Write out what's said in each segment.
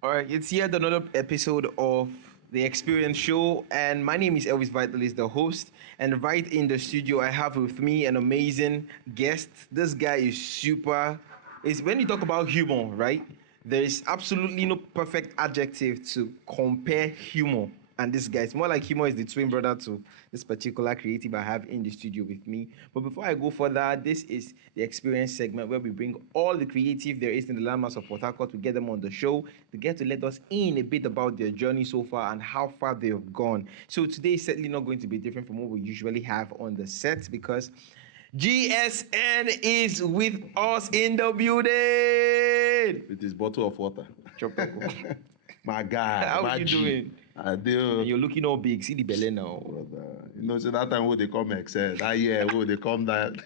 All right, it's yet another episode of the Experience Show, and my name is Elvis Vitalis, the host. And right in the studio, I have with me an amazing guest. This guy is super. Is when you talk about humor, right? There is absolutely no perfect adjective to compare humor and this guy. It's more like humor is the twin brother to this particular creative I have in the studio with me. But before I go further, this is the experience segment where we bring all the creative there is in the landmass of Port Harcourt to get them on the show. They get to let us in a bit about their journey so far and how far they've gone. So today is certainly not going to be different from what we usually have on the set because GSN is with us in the building. With his bottle of water. Chop taco. My guy. How my are you G. doing? I do. And you're looking all big. See the belly now. Brother. You know, so that time when they come excel, that year when they come down,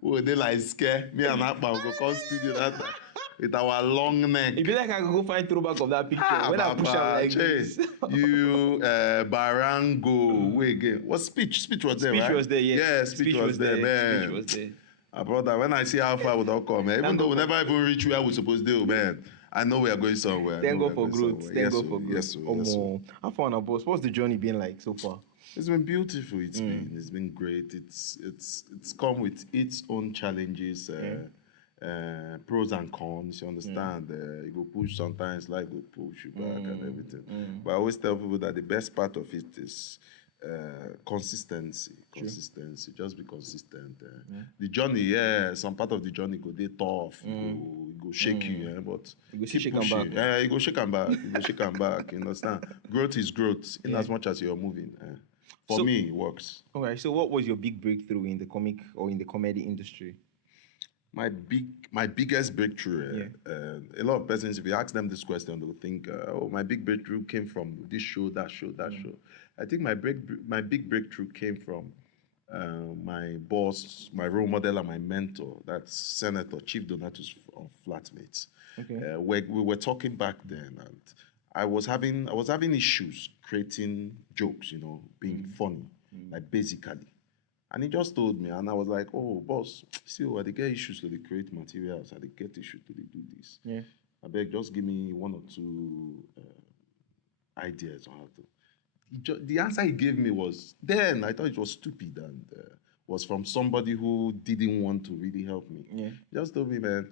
when they like scare me and Akpa go come studio that time with our long neck. It be like I could go find throwback of that picture. When I push out like this. You Barango, wait again. What speech? Speech was there, Speech right? was there, yeah. Yeah, speech was there, man. Speech was there. Brother, when I see how far we don't come, even though we never even reach where we're supposed to, man, I know we are going somewhere. Thank God for growth. Thank God for growth. Yes, sir. How far now, boss? What's the journey been like so far? It's been beautiful. It's been great. It's come with its own challenges, pros and cons. You understand? You go push sometimes, life go push you back and everything. But I always tell people that the best part of it is consistency. Just be consistent. The journey, some part of the journey go dey tough. It go shake you, but You go keep shake and pushing. back. You go shake and back. You go shake and back. You understand? Growth is growth in as much as you're moving. For So- me, it works. All right. So, what was your big breakthrough in the comic or in the comedy industry? My biggest breakthrough. A lot of persons, if you ask them this question, they'll think, "Oh, my big breakthrough came from this show, that show." I think my big breakthrough came from my boss, my role model, and my mentor. That's Senator Chief Donatus of Flatmates. Okay. We were talking back then, and I was having issues creating jokes, being funny, like basically. And he just told me, and I was like, "Oh, boss, see, I get issues to create materials, I get issues to do this. Yeah. I beg, just give me one or two ideas on how to." The answer he gave me was, then I thought it was stupid and was from somebody who didn't want to really help me. Yeah. He just told me, man,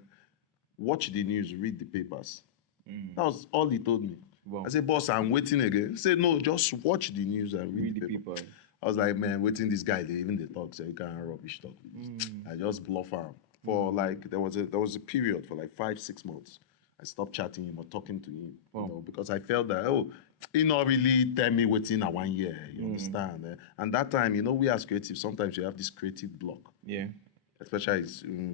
watch the news, read the papers. That was all he told me. Wow. I said, "Boss, I'm waiting again." He said, "No, just watch the news and read the paper." I was like, "Man, waiting this guy, they talk, so you can't rubbish talk with this." I just bluff him. For like, there was a period for like 5-6 months. I stopped chatting him or talking to him, because I felt that, he not really tell me waiting at 1 year, you understand? And that time, we as creatives, sometimes you have this creative block. Yeah. Especially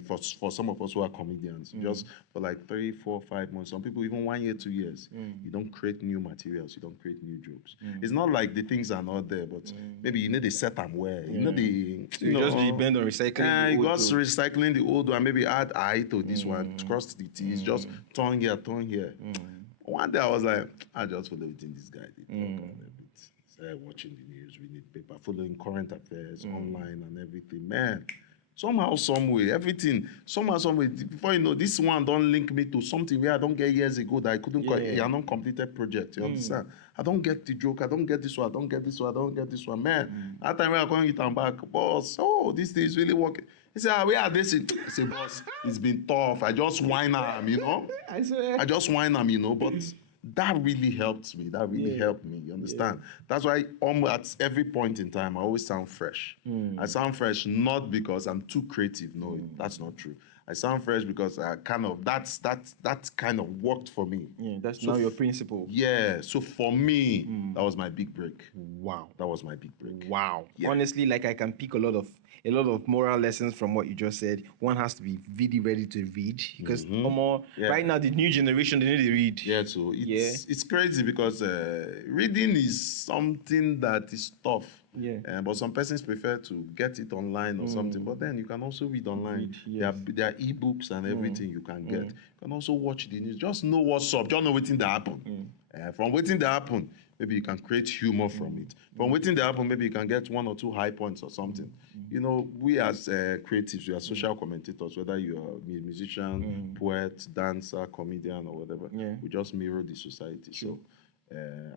for some of us who are comedians, just for like 3, 4, 5 months. Some people even 1 year, 2 years. You don't create new materials. You don't create new jokes. It's not like the things are not there, but maybe you need to set them where. You know the. So you just depend on recycling. You just recycling the old one. Maybe add I to this one. Cross the T's. Just turn here, turn here. One day I was like, I just follow within this guy. They talk and everything. Started watching the news, reading the paper, following current affairs online and everything. Man. Somehow, some way, before you know, this one don't link me to something where I don't get years ago that I couldn't call a non-completed project. You understand? I don't get the joke. I don't get this one. I don't get this one. I don't get this one. Man, that time when I come get them back, boss, this thing is really working. He said, where are this? I said, boss, it's been tough. I just whine am, I swear. I just whine am, but that really helped me. That really helped me. You understand? That's why almost at every point in time, I always sound fresh. I sound fresh not because I'm too creative. No, that's not true. I sound fresh because I kind of that's kind of worked for me. Yeah, that's now your principle. Yeah. So for me, that was my big break. Wow. That was my big break. Wow. Yeah. Honestly, like I can pick a lot of moral lessons from what you just said. One has to be really ready to read because right now the new generation they need to read. Yeah, so it's crazy because reading is something that is tough. Yeah. But some persons prefer to get it online or something. But then you can also read online. There are ebooks and everything you can get. You can also watch the news. Just know what's up. Just know waiting that happen. From waiting that happen, maybe you can create humor from it. From waiting that happen, maybe you can get 1 or 2 high points or something. You know, we as creatives, we are social commentators, whether you are a musician, poet, dancer, comedian, or whatever. Yeah. We just mirror the society. So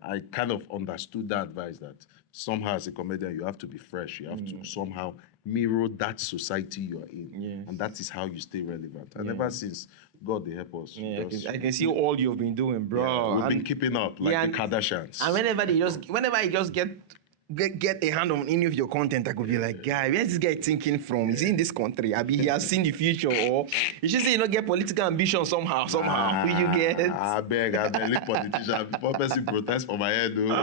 I kind of understood that advice that somehow as a comedian, you have to be fresh. You have to somehow mirror that society you are in. Yes. And that is how you stay relevant. And ever since, God, they help us. Yeah, just, I can see all you've been doing, bro. we've been And- keeping up like yeah, the Kardashians. And whenever I just get a hand on any of your content, I could be like, guy, where's this guy thinking from? Is he in this country? I mean, he has seen the future, or you should say, get political ambition somehow. You get. I beg, leave politician. Before person protest for my head, though.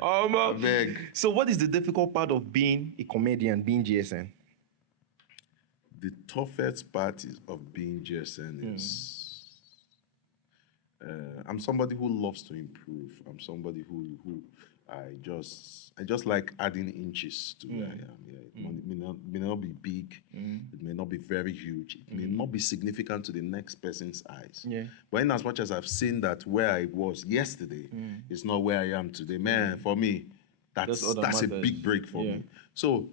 I beg. So, what is the difficult part of being a comedian, being GSN? The toughest part of being GSN is I'm somebody who loves to improve. I'm somebody who I just like adding inches to where I am. Yeah, it may not be big. It may not be very huge. It may not be significant to the next person's eyes. Yeah. But in as much as I've seen that where I was yesterday is not where I am today, man, for me, that's all that a matters. big break for me. So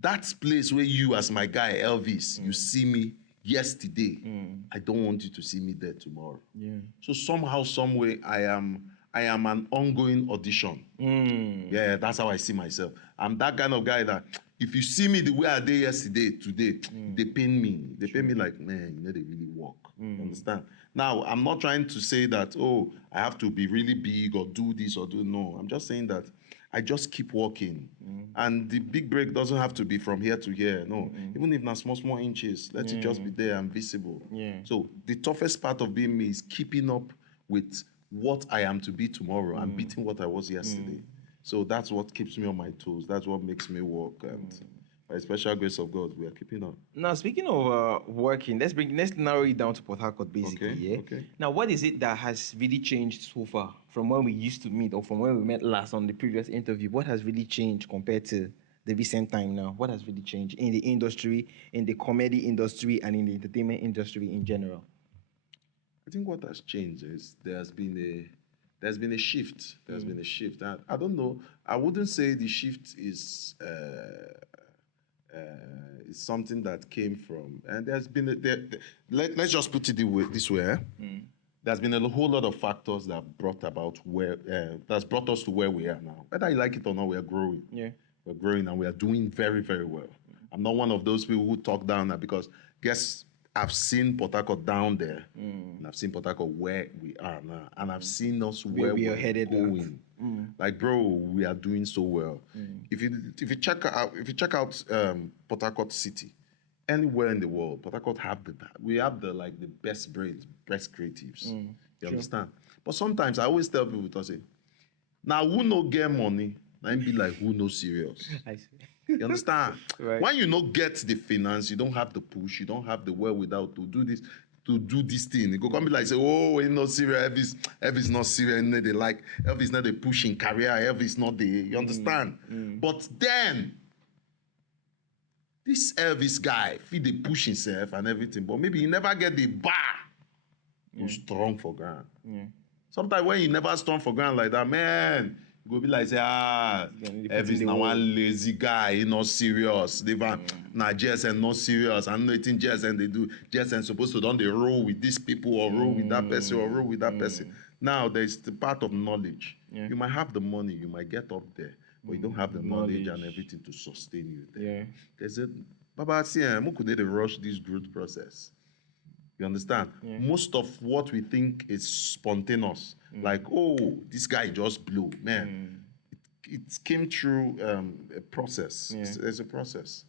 that place where you, as my guy Elvis, you see me yesterday, I don't want you to see me there tomorrow. Yeah. So somehow, some way, I am an ongoing audition. Yeah, that's how I see myself. I'm that kind of guy that if you see me the way I did yesterday, today, they pain me. They pain me like, man, they really work. You understand? Now, I'm not trying to say that, I have to be really big or do this or do no. I'm just saying that I just keep walking. And the big break doesn't have to be from here to here. No. Even if not small inches, let it just be there and visible. Yeah. So the toughest part of being me is keeping up with what I am to be tomorrow and beating what I was yesterday. So that's what keeps me on my toes. That's what makes me work. And by the special grace of God, we are keeping up. Now, speaking of working, let's narrow it down to Port Harcourt, basically. Okay, Yeah. okay. Now, what is it that has really changed so far from when we used to meet or from when we met last on the previous interview? What has really changed compared to the recent time now? What has really changed in the industry, in the comedy industry, and in the entertainment industry in general? I think what has changed is there's been a shift. There's been a shift. I don't know. I wouldn't say the shift is something that came from. And there's been let's just put it this way. There's been a whole lot of factors that brought us to where we are now. Whether you like it or not, we are growing. Yeah. We're growing and we are doing very, very well. I'm not one of those people who talk down that because guess I've seen Port Harcourt down there, and I've seen Port Harcourt where we are now, and I've seen us where we are we're headed going. Like, bro, we are doing so well. If you check out Port Harcourt City, anywhere in the world, Port Harcourt we have the best brains, best creatives. You understand? But sometimes I always tell people to say, now who no get money, now be like who no serious. I see. You understand? Right. When you don't get the finance, you don't have the push, you don't have the wherewithal to do this thing. You go come be like say, oh, he's not serious, Elvis not serious, and they like Elvis not the pushing career, Elvis not the you understand? But then this Elvis guy, he dey push himself and everything, but maybe he never get the bar. You strong for ground. Sometimes when you never strong for ground like that, man, you go be like say, Elvis na one lazy guy, he not serious. Na GSN not serious. I know anything GSN they do. GSN supposed to don dey roll with these people or roll with that person or roll with that person. Now there's the part of knowledge. You might have the money, you might get up there, but you don't have the knowledge and everything to sustain you there. Yeah. There's a Baba see, who could they rush this growth process? You understand? Most of what we think is spontaneous, like, oh, this guy just blew, man. It came through a process. It's a process.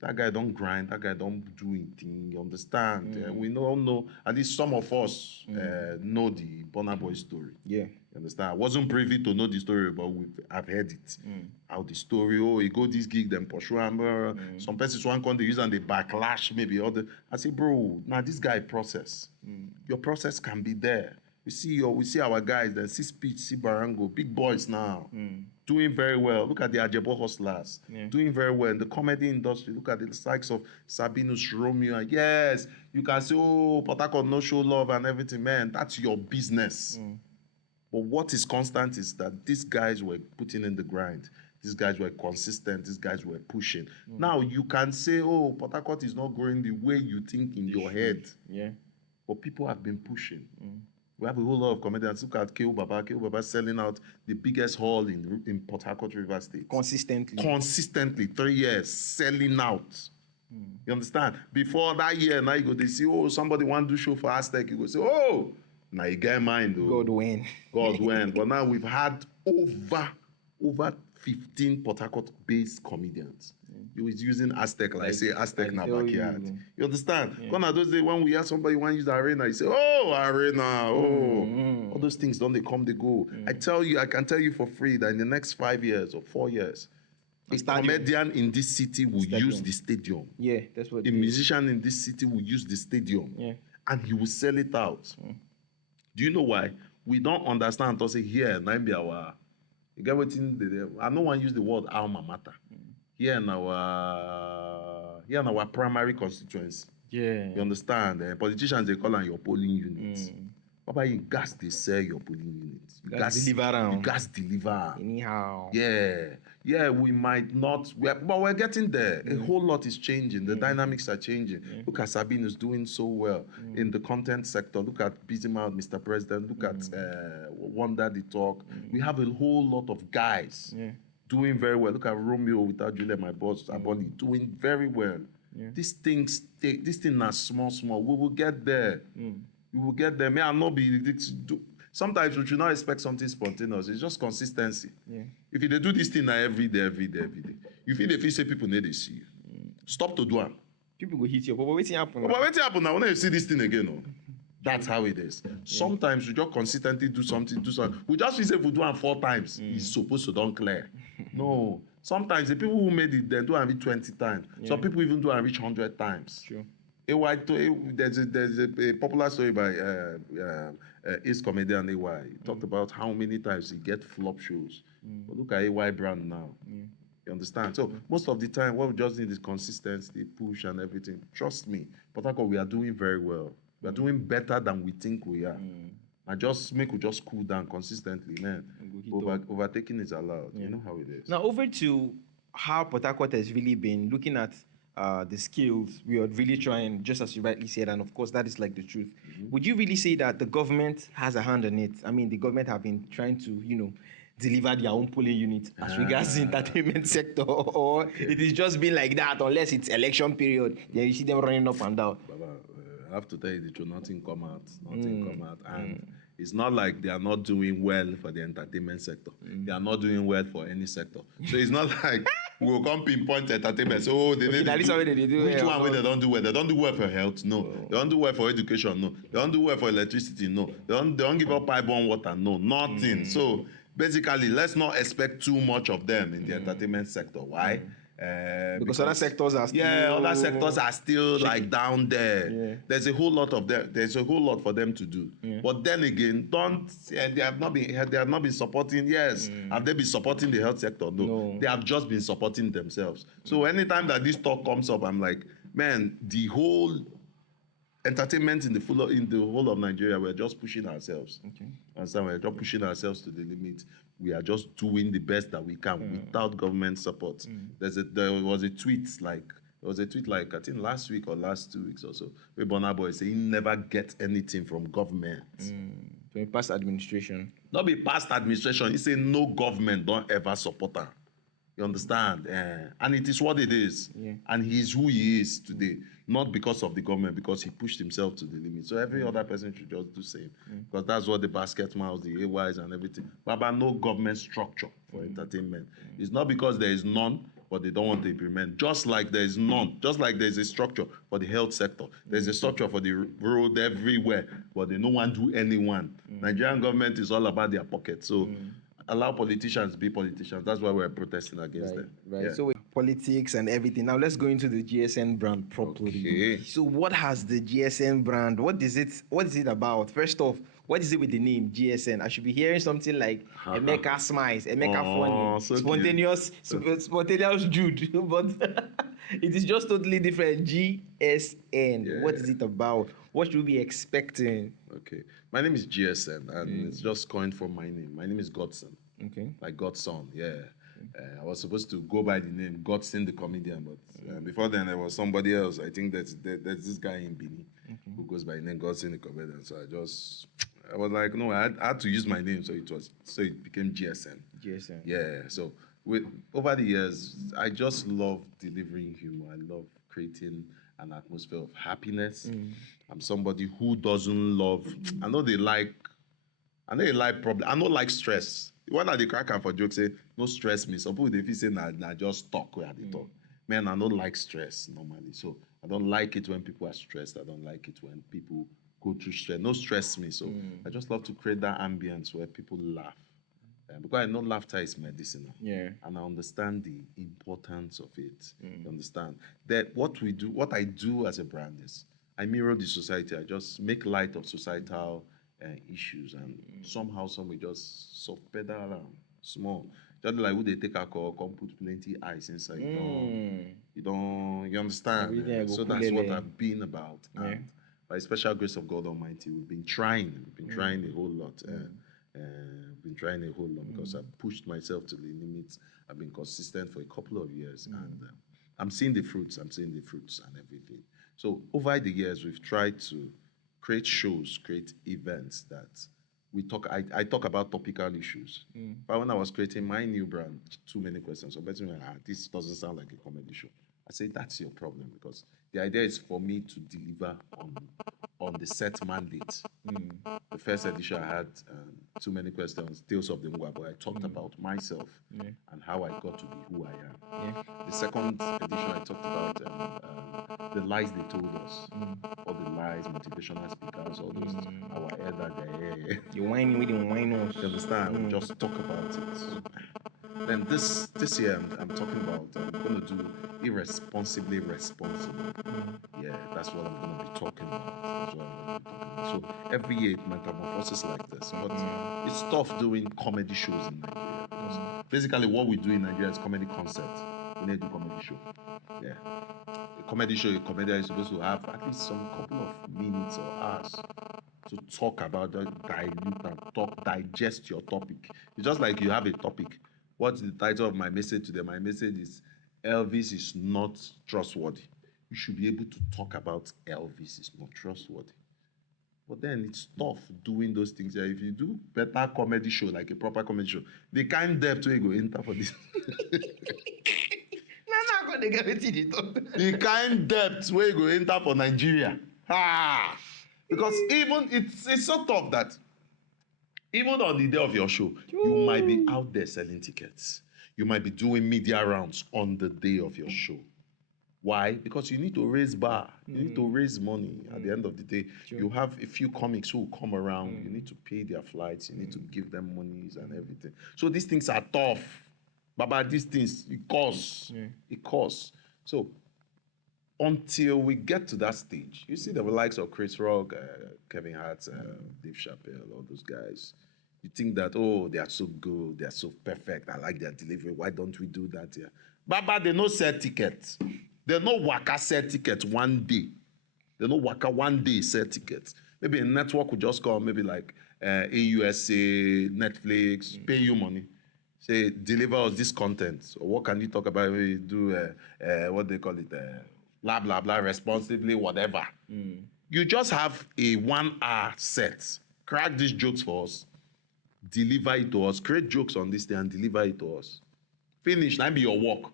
That guy don't grind. That guy don't do anything. You understand? We all know. At least some of us know the Burna Boy story. Yeah. You understand? I wasn't privy to know the story, but I've heard it. How the story, he go this gig, then pursue him. Some persons want to use and they backlash maybe. I say, bro, now this guy process. Your process can be there. We see our guys, then see Speech, see Barango, big boys now, doing very well. Look at the Ajebo hustlers, doing very well in the comedy industry. Look at the likes of Sabinus, Romeo. Yes, you can say, oh, Port Harcourt no show love and everything, man. That's your business. But what is constant is that these guys were putting in the grind. These guys were consistent. These guys were pushing. Now you can say, oh, Port Harcourt is not growing the way you think in your head. Yeah. But people have been pushing. We have a whole lot of comedians. Look at Keo Baba selling out the biggest hall in Port Harcourt, River State. Consistently, 3 years, selling out. You understand? Before that year, now you go, they see, oh, somebody want to do show for Aztec. You go say, oh, now you get mine, though. God win. God win. But now we've had over 15 Port Harcourt-based comedians. He was using Aztec, like say Aztec in our backyard. You understand? Gone are those days when we have somebody want to use the arena, you say, oh, arena, oh. All those things, don't they come, they go. I can tell you for free that in the next 5 years or 4 years, a comedian in this city will use the stadium. Yeah, that's what. A musician in this city will use the stadium. Yeah. And he will sell it out. Do you know why? We don't understand to say here, be our. You get what I no one use the word alma mater. Here in our primary constituency. Yeah. You understand? Politicians, they call them your polling units. Papa, you gas they sell your polling units. You gas deliver. Anyhow. Yeah, we might not, but we're getting there. A whole lot is changing. The dynamics are changing. Look at Sabine is doing so well in the content sector. Look at Busy Mouth, Mr. President. Look at Wonder the Talk. We have a whole lot of guys doing very well. Look at Romeo without Julia, my boss, Aboli, doing very well. These things are small. We will get there. We will get there. May I not be... Sometimes we should not expect something spontaneous. It's just consistency. If you do this thing every day, you feel they say people need to see you. Stop to do it. People go hit you, but what's happening? But what's happening now? When you see this thing again, no? That's how it is. Sometimes we just consistently do something. We just feel if we do it 4 times, it's supposed to don't clear. No. Sometimes the people who made it, they do it 20 times. Some people even do it 100 times. Sure. There's a popular story by Ace comedian AY. He talked about how many times he get flop shows. But look at AY brand now. You understand? So most of the time, what we just need is consistency, push, and everything. Trust me, Port Harcourt, we are doing very well. We are doing better than we think we are. And we just cool down consistently, man. Overtaking is allowed. You know how it is. Now over to how Port Harcourt has really been looking at the skills. We are really trying, just as you rightly said, and of course that is like the truth. Would you really say that the government has a hand on it? I mean, the government have been trying to, deliver their own polling unit as regards the entertainment sector, or it is just been like that unless it's election period. Then you see them running up and down. Baba, I have to tell you the truth. Nothing come out, and it's not like they are not doing well for the entertainment sector. They are not doing well for any sector. So it's not like we will come pinpoint entertainment. So they need to do which one where they don't do well. They don't do well for health. No. They don't do well for education. No. They don't do well for electricity. No. They don't give up pipe-borne water. No. Nothing. So basically, let's not expect too much of them in the entertainment sector. Why? Because other sectors are still... other sectors are still like down there. There's a whole lot of them. There's a whole lot for them to do. But then again, they have not been supporting. Yes, have they been supporting the health sector? No, they have just been supporting themselves. So anytime that this talk comes up, I'm like, man, the whole entertainment in the whole of Nigeria, we're just pushing ourselves. Understand? We're just pushing ourselves to the limit. We are just doing the best that we can without government support. There was a tweet like I think last week or last 2 weeks or so, where Burna Boy said he never gets anything from government. From past administration. Not be past administration. He said no government don't ever support her. You understand? And it is what it is. And he's who he is today. Not because of the government, because he pushed himself to the limit. So every other person should just do the same. Because that's what the basket mouths, the AYs and everything. But no government structure for entertainment. It's not because there is none, but they don't want to implement. Just like there is none. Just like there's a structure for the health sector. There's a structure for the road everywhere. But they don't want to do anyone. Nigerian government is all about their pocket. So allow politicians to be politicians. That's why we're protesting against them. Right. So with politics and everything. Now let's go into the GSN brand properly. Okay. So what has the GSN brand? What is it about? First off, what is it with the name GSN? I should be hearing something like Emeka Smiles, Emeka Funny, so spontaneous Jude, but it is just totally different. GSN. What is it about? What should we be expecting? Okay. My name is GSN, and it's just coined from my name. My name is Godson. Okay. Like Godson, I was supposed to go by the name Godson the comedian, but before then there was somebody else. I think there's this guy in Bini who goes by the name Godson the comedian. So I was like, no, I had to use my name, so it became GSN. GSN. Yeah. So over the years, I just love delivering humor. I love creating an atmosphere of happiness. I'm somebody who doesn't love. I know they like. I know they like problem. I don't like stress. When I dey crack am for joke say no stress me. Some people they feel say na just talk where they talk. Man, I don't like stress normally. So I don't like it when people are stressed. I don't like it when people go through stress. No stress me. So I just love to create that ambience where people laugh. Because I know laughter is medicinal. Yeah. And I understand the importance of it. You understand? That what I do as a brand is I mirror the society. I just make light of societal issues and somehow some way just soft pedal around small. Just like when they take alcohol, come put plenty ice inside. You understand? Everything I go So cool that's what lele. I've been about. Yeah. And by special grace of God Almighty, we've been trying. We've been trying a whole lot. Been trying a whole lot because I've pushed myself to the limits. I've been consistent for a couple of years, and I'm seeing the fruits. I'm seeing the fruits and everything. So over the years, we've tried to create shows, create events that we talk. I talk about topical issues. But when I was creating my new brand, Too Many Questions, so betting this doesn't sound like a comedy show. I say that's your problem because the idea is for me to deliver on the set mandate. The first edition I had Too Many Questions, Tales of the Mwa, but I talked about myself and how I got to be who I am. The second edition I talked about the lies they told us, all the lies, motivational speakers, all those our elder there. You whining with the wine us. You understand? We just talk about it. Then this year I'm talking about I'm going to do irresponsibly responsible. Yeah, that's what I'm going to be talking about. That's what I'm going to be talking about. So every year it metamorphoses like this, but it's tough doing comedy shows in Nigeria because basically what we do in Nigeria is comedy concert. We need to do comedy show. Yeah, a comedy show, a comedian is supposed to have at least some couple of minutes or hours to talk about, dilute and talk, digest your topic. It's just like you have a topic. What's the title of my message today? My message is Elvis is not trustworthy. You should be able to talk about Elvis is not trustworthy. But then it's tough doing those things. Yeah, if you do better comedy show, like a proper comedy show, the kind depth where you go enter for this. The kind depth where you go enter for Nigeria. Because even it's so tough that even on the day of your show, you might be out there selling tickets. You might be doing media rounds on the day of your show. Why? Because you need to raise bar. You need to raise money. At the end of the day, you have a few comics who will come around. You need to pay their flights. You need to give them monies and everything. So these things are tough. But these things, it costs. It costs. So until we get to that stage, you see the likes of Chris Rock, Kevin Hart, Dave Chappelle, all those guys. You think that, oh, they are so good, they are so perfect, I like their delivery, why don't we do that here? Baba, they no sell tickets. They no waka sell tickets one day. They no waka one day sell tickets. Maybe a network would just come, maybe like AUSA, Netflix, pay you money. Say, deliver us this content. So what can you talk about? We do, what they call it, blah, blah, blah, responsibly, whatever. You just have a 1 hour set. Crack these jokes for us. Deliver it to us. Create jokes on this thing and deliver it to us. Finish. That be your work.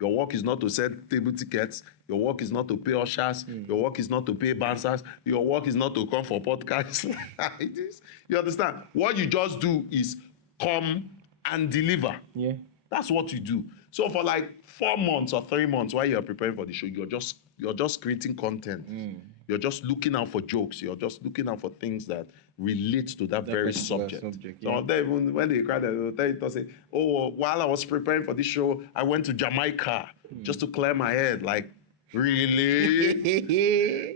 Your work is not to sell table tickets. Your work is not to pay ushers. Your work is not to pay bouncers. Your work is not to come for podcasts. It is. You understand? What you just do is come and deliver. Yeah. That's what you do. So for like 4 months or 3 months while you're preparing for the show, you're just creating content. You're just looking out for jokes. You're just looking out for things that relate to that very subject. Yeah. So even when they cry, they'll tell you, say, oh, while I was preparing for this show, I went to Jamaica just to clear my head. Like, really?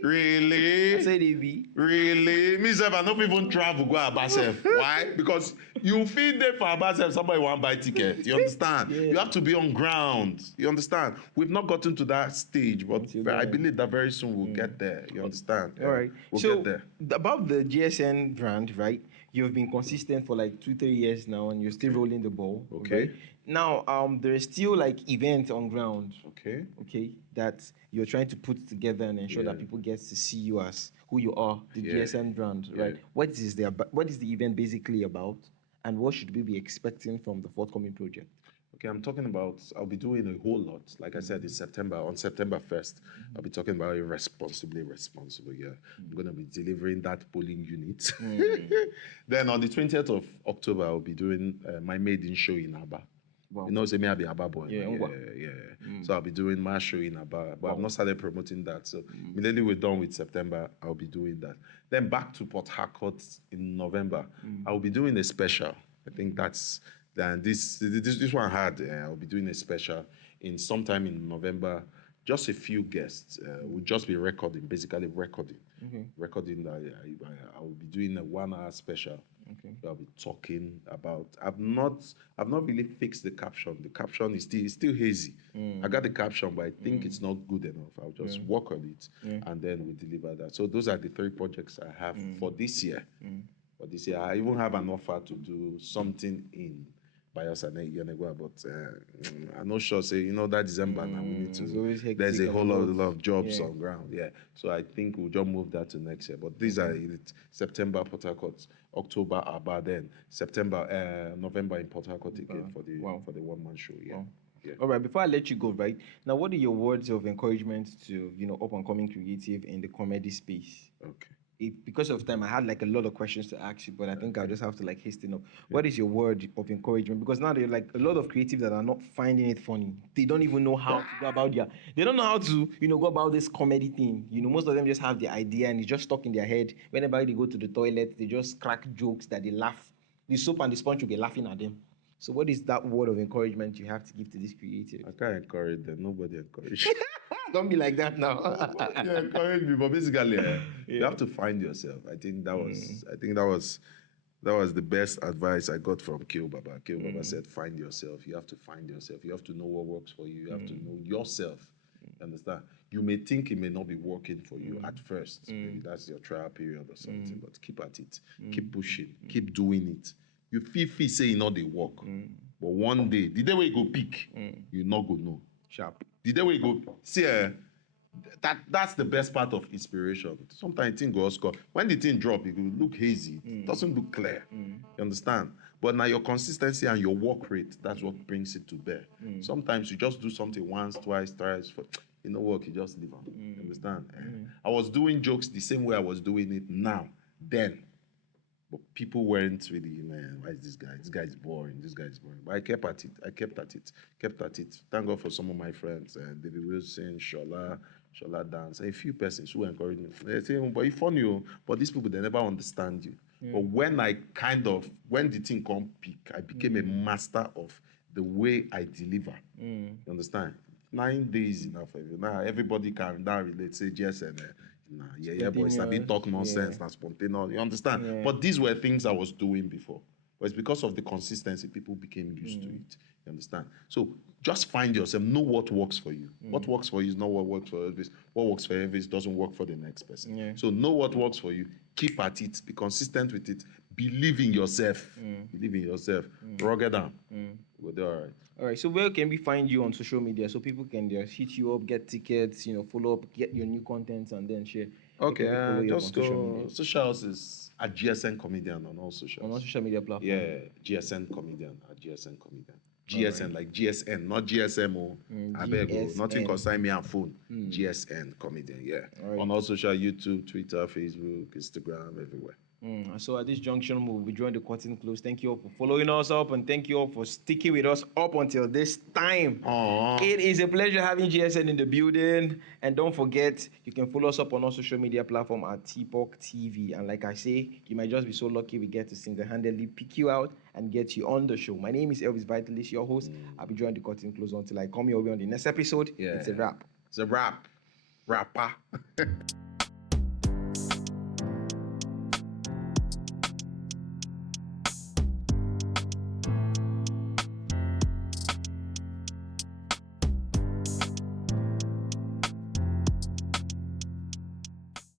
Really? I say they be. Really? Me sef, I no even travel go Abasef. Why? Because you feel there for Abasef, somebody want buy ticket. You understand? Yeah. You have to be on ground. You understand? We've not gotten to that stage, but I believe that very soon we'll get there. You understand? All right. We'll so get there. About the GSN brand, right? you've been consistent for like 2-3 years now, and you're still rolling the ball. Okay. Right? Now, there's still like events on ground. Okay. Okay, that you're trying to put together and ensure that Yeah. people get to see you as who you are, the Yeah. GSN brand, right? Yeah. What is the event basically about, and what should we be expecting from the forthcoming project? Okay, I'm talking about, I'll be doing a whole lot. Like I said, in September, on September 1st, I'll be talking about irresponsibly responsible. Yeah. I'm going to be delivering that polling unit. Then on the 20th of October, I'll be doing my maiden show in Aba. Wow. You know, say me, I'll be Aba boy. Yeah, man. Ngwa. Yeah. So I'll be doing my show in Aba, but I've not started promoting that. So immediately we're done with September, I'll be doing that. Then back to Port Harcourt in November, I'll be doing a special. I think that's then this one hard. I'll be doing a special in sometime in November. Just a few guests. We'll just be recording, basically recording. Recording that I will be doing a 1 hour special. Okay. I'll be talking about. I've not really fixed the caption. The caption is still hazy. I got the caption, but I think it's not good enough. I'll just work on it, and then we deliver that. So those are the 3 projects I have for this year. For this year, I even have an offer to do something in Bios and Yenegua, but I'm not sure. Say that December now we need It's always to. hectic There's a and whole lot of jobs yeah. on ground. Yeah, so I think we'll just move that to next year. But these are it. September Port Harcourt, October Aba, then September, November in Port Harcourt again for the 1-man show. Yeah. Wow. Yeah. All right, before I let you go, right now, what are your words of encouragement to up and coming creative in the comedy space? Okay. Because of time, I had like a lot of questions to ask you, but I think I'll just have to like hasten up. What is your word of encouragement? Because now there are like a lot of creatives that are not finding it funny. They don't even know how to go about they don't know how to, go about this comedy thing. Most of them just have the idea and it's just stuck in their head. Whenever they go to the toilet, they just crack jokes that they laugh. The soap and the sponge will be laughing at them. So what is that word of encouragement you have to give to this creative? I can't encourage them. Nobody encourage. Don't be like that now. Yeah, encourage me, but basically, you have to find yourself. I think that was the best advice I got from Kyo Baba. Kyo Baba said, "Find yourself. You have to find yourself. You have to know what works for you. You have to know yourself. You understand? You may think it may not be working for you at first. Maybe that's your trial period or something. But keep at it. Keep pushing. Keep doing it. You feel say you know they work, but one day, the day where you go peak, you not go know. Sharp. The day where you go see that's the best part of inspiration. Sometimes thing goes score. When the thing drop, it will look hazy. It doesn't look clear. You understand? But now your consistency and your work rate, that's what brings it to bear. Sometimes you just do something once, twice, thrice. Work, you just leave on. You understand? I was doing jokes the same way I was doing it now, then. But people weren't really, man, why is this guy? This guy is boring. This guy is boring. But I kept at it. Thank God for some of my friends, David Wilson, Shola Dance, a few persons who encouraged me. They say, but it's funny, but these people, they never understand you. But when when the thing come peak, I became a master of the way I deliver. You understand? 9 days enough for you. Now everybody can now relate, say GSN. But it's a bit talk nonsense, not spontaneous. You understand? Yeah. But these were things I was doing before. But it's because of the consistency, people became used to it. You understand? So just find yourself, know what works for you. What works for you is not what works for Elvis. What works for Elvis doesn't work for the next person. Yeah. So know what works for you. Keep at it. Be consistent with it. Believe in yourself. Believe in yourself. Rugged down. We'll do all right. All right. So where can we find you on social media so people can just hit you up, get tickets, follow up, get your new content, and then share? Where can we follow you up on Just social go. media? Socials is at GSN Comedian on all socials. On all social media platforms. Yeah, GSN Comedian at GSN Comedian. GSN like GSN, not GSM. I beg you, nothing consign me on phone. GSN Comedian, yeah. Right. On all social, YouTube, Twitter, Facebook, Instagram, everywhere. So at this junction, we'll be drawing the curtain close. Thank you all for following us up, and thank you all for sticking with us up until this time. Aww. It is a pleasure having GSN in the building. And don't forget, you can follow us up on our social media platform at TPOC TV. And like I say, you might just be so lucky we get to single-handedly pick you out and get you on the show. My name is Elvis Vitalis, your host. I'll be drawing the curtain close until I come your way on the next episode. Yeah. It's a wrap. It's a wrap. Rapper.